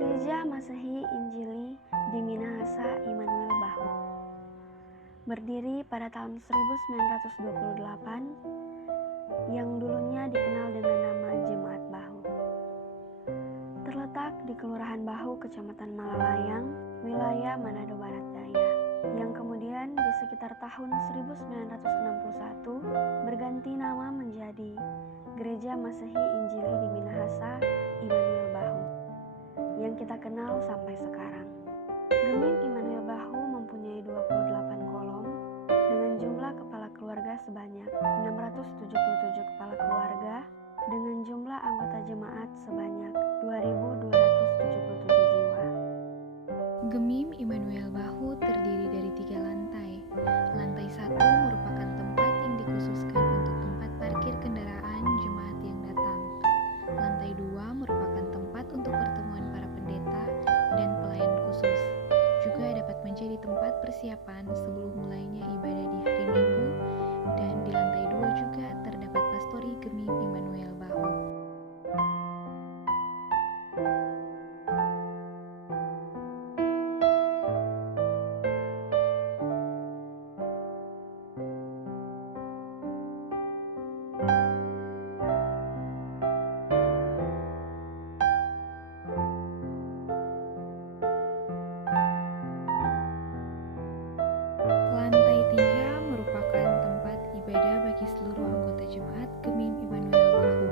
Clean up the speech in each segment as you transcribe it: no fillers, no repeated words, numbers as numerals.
Gereja Masehi Injili di Minahasa Immanuel Bahu berdiri pada tahun 1928 yang dulunya dikenal dengan nama Jemaat Bahu. Terletak di Kelurahan Bahu, Kecamatan Malalayang, wilayah Manado Barat Daya, yang kemudian di sekitar tahun 1961 berganti nama menjadi Gereja Masehi Injili di Minahasa Immanuel Bahu yang kita kenal sampai sekarang. Gemim Immanuel Bahu mempunyai 28 kolom dengan jumlah kepala keluarga sebanyak 677 kepala keluarga dengan jumlah anggota jemaat sebanyak 2.277 jiwa. Gemim Immanuel Bahu terdiri dari 3 lantai. Lantai 1 merupakan tempat yang dikhususkan untuk tempat parkir kendaraan jemaat yang datang. Lantai 2 merupakan tempat untuk pertemuan para pendeta dan pelayan khusus. Juga dapat menjadi tempat persiapan sebelum mulainya ibadah di hari Minggu, dan di lantai 2 juga terdapat pastori Gemim Immanuel Bahu. Lantai 3 merupakan tempat ibadah bagi seluruh anggota jemaat Gemim Immanuel Bahu.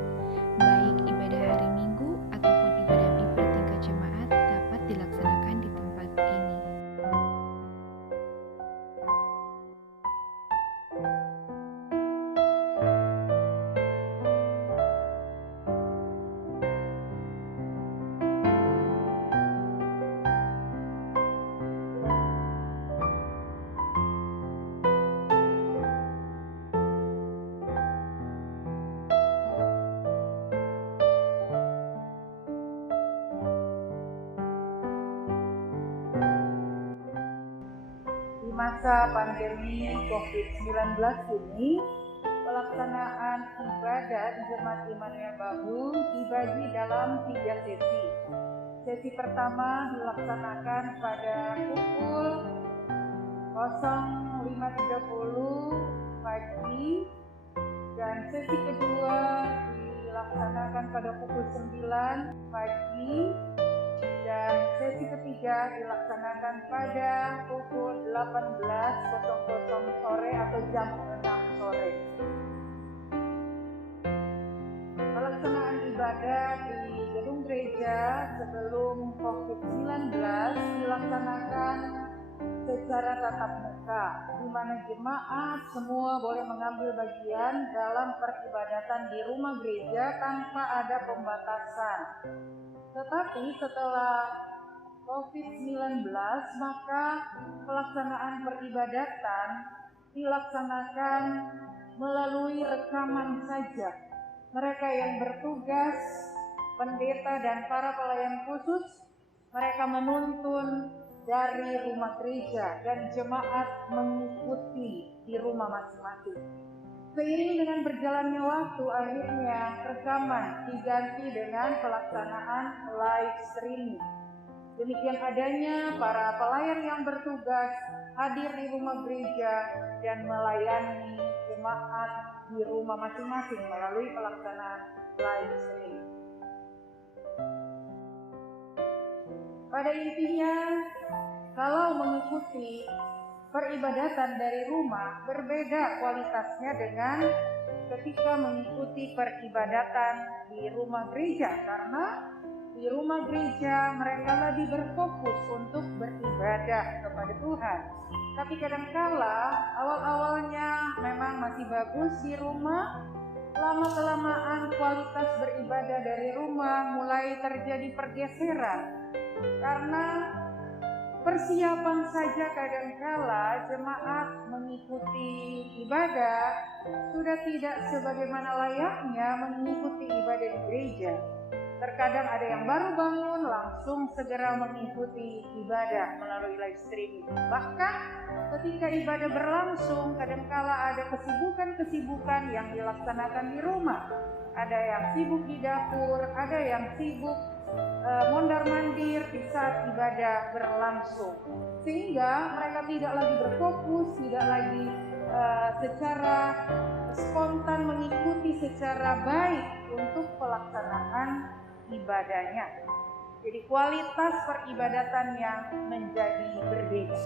Baik ibadah hari Minggu ataupun ibadah mimbar tingkat jemaat dapat dilaksanakan di tempat ini. Di masa pandemi COVID-19 ini, pelaksanaan ibadah di Jemaat Immanuel Bahu dibagi dalam 3 sesi. Sesi pertama dilaksanakan pada pukul 05.30 pagi dan sesi kedua dilaksanakan pada pukul 9 pagi dan sesi ketiga dilaksanakan pada pukul 18.00 sore atau jam 6 sore. Pelaksanaan ibadah di gedung gereja sebelum COVID-19 dilaksanakan secara tatap muka, di mana jemaat semua boleh mengambil bagian dalam peribadatan di rumah gereja tanpa ada pembatasan. Tetapi setelah COVID-19, maka pelaksanaan peribadatan dilaksanakan melalui rekaman saja. Mereka yang bertugas, pendeta dan para pelayan khusus, mereka menuntun dari rumah gereja dan jemaat mengikuti di rumah masing-masing. Seiring dengan berjalannya waktu, akhirnya rekaman diganti dengan pelaksanaan live streaming. Demikian adanya para pelayan yang bertugas hadir di rumah gereja dan melayani jemaat di rumah masing-masing melalui pelaksanaan live streaming. Pada intinya, kalau mengikuti peribadatan dari rumah berbeda kualitasnya dengan ketika mengikuti peribadatan di rumah gereja, karena di rumah gereja mereka lebih berfokus untuk beribadah kepada Tuhan. Tapi kadangkala awal-awalnya memang masih bagus di rumah, lama-kelamaan kualitas beribadah dari rumah mulai terjadi pergeseran karena persiapan saja kadangkala jemaat mengikuti ibadah sudah tidak sebagaimana layaknya mengikuti ibadah di gereja. Terkadang ada yang baru bangun langsung segera mengikuti ibadah melalui live streaming. Bahkan ketika ibadah berlangsung kadangkala ada kesibukan-kesibukan yang dilaksanakan di rumah. Ada yang sibuk di dapur, ada yang sibuk mondar-mandir di saat ibadah berlangsung, sehingga mereka tidak lagi berfokus, tidak lagi secara spontan mengikuti secara baik untuk pelaksanaan ibadahnya. Jadi kualitas peribadatannya menjadi berbeda.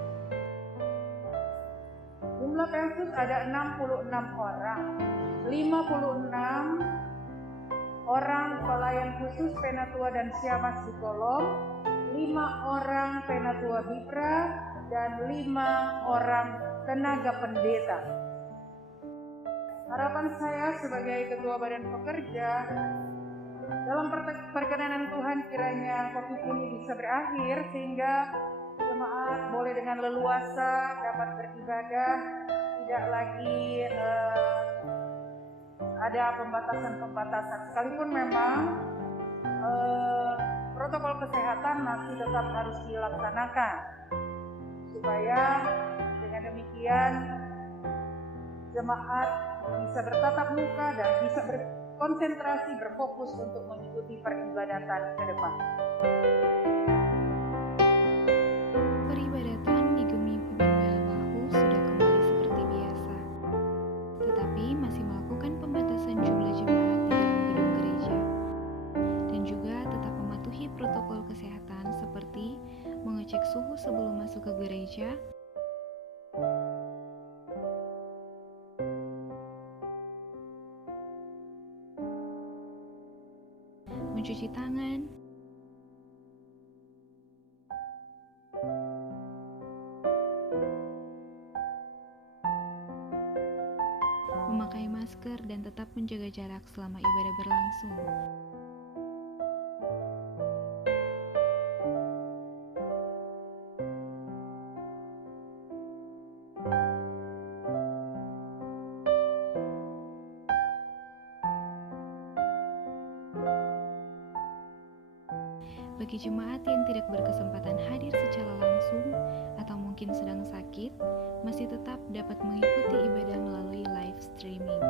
Jumlah pensus ada 66 orang, 56 orang pelayan khusus Penatua dan Syama Psikolog, 5 orang Penatua Bikra, dan 5 orang tenaga pendeta. Harapan saya sebagai Ketua Badan Pekerja, dalam perkenanan Tuhan kiranya COVID ini bisa berakhir sehingga jemaat boleh dengan leluasa dapat beribadah, tidak lagi ada pembatasan-pembatasan. Sekalipun memang protokol kesehatan masih tetap harus dilaksanakan, supaya dengan demikian jemaat bisa bertatap muka dan bisa berkonsentrasi, berfokus untuk mengikuti peribadatan ke depan. Peribadatan di Gemim Immanuel Bahu sudah kembali seperti biasa, tetapi masih melakukan pembatasan jumlah jemaat di dalam gedung gereja, dan juga tetap mematuhi protokol kesehatan seperti mengecek suhu sebelum masuk ke gereja, mencuci tangan, memakai masker, dan tetap menjaga jarak selama ibadah berlangsung. Bagi jemaat yang tidak berkesempatan hadir secara langsung atau mungkin sedang sakit, masih tetap dapat mengikuti ibadah melalui live streaming.